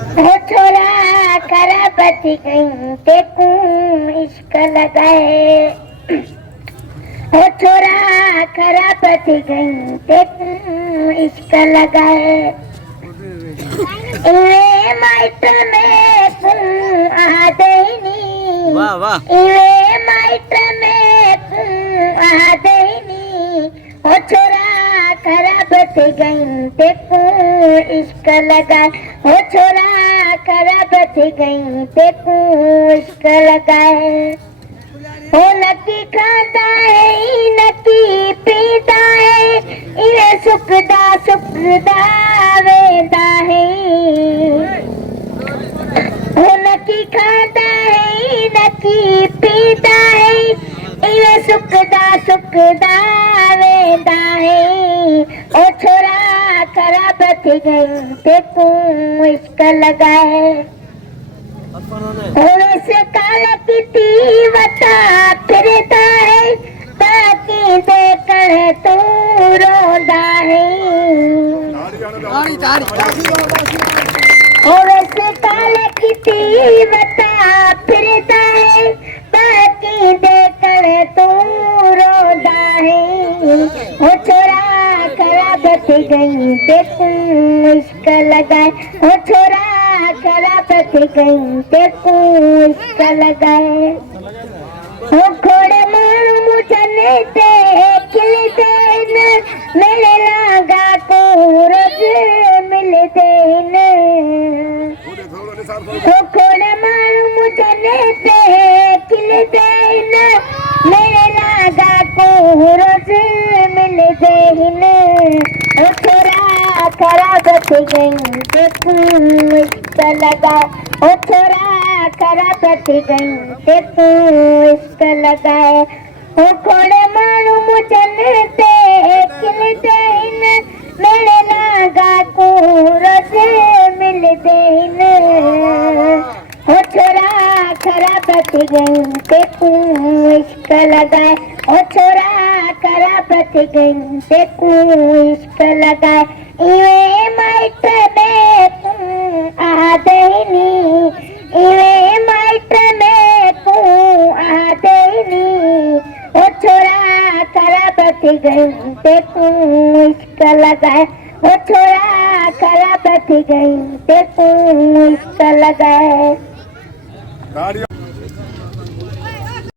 ओ छोरा खराब थी गई तेकू इश्क लगाए। ओ छोरा खराब थी गई तेकू इश्क लगाए। इवे माइट में तू आदेनी। वाह वाह। इवे माइट में तू आदेनी। ओ छोरा खराब थी गई तेकू इश्क लगाए। ओ छोरा खराब थी गई तेकू इश्क लगाए। ओ नकी खाता है नकी पीता है इवे सुखदा सुखदा वेदा है। ओ नकी खाता है नकी पीता है इवे सुखदा सुखदा वेदा है। ओ छोरा खराब थी गई तेकू इश्क लगाए। से काल की वता फिरता है ताकि देखकर तू रोंदा है। और से काल की वता फिरता है ताकि देखकर तू रोंदा है। ओ छोरा खराब थी गई तेकू इश्क लगाए। ओ छोरा खराब थी गई तेकू इश्क लगाए। ओ घोड़े मारू मुझने ते खिलते न मिले लगा को रोज मिलते न। ओ घोड़े मारू मुझने ते खिलते न मिले लगा को रोज मिलते न। ओ छोरा खराब थी गई तेकू इश्क लगाए। ओ छोरा खराब थी गई तेकू इश्क लगाए। ओ घोड़े मारू मुझने ते खिलते न मेरे लगा को रोज मिलते न। ओ छोरा खराब थी गई तेकू इश्क लगाए। ओ छोरा खराब थी गई तेकू इश्क लगाए। इवे माइट में तू आदेनी। इवे माइट में तू आदेनी। ओ छोरा खराब थी गई तेकू इश्क लगाए। ओ छोरा खराब थी गई तेकू इश्क लगाए।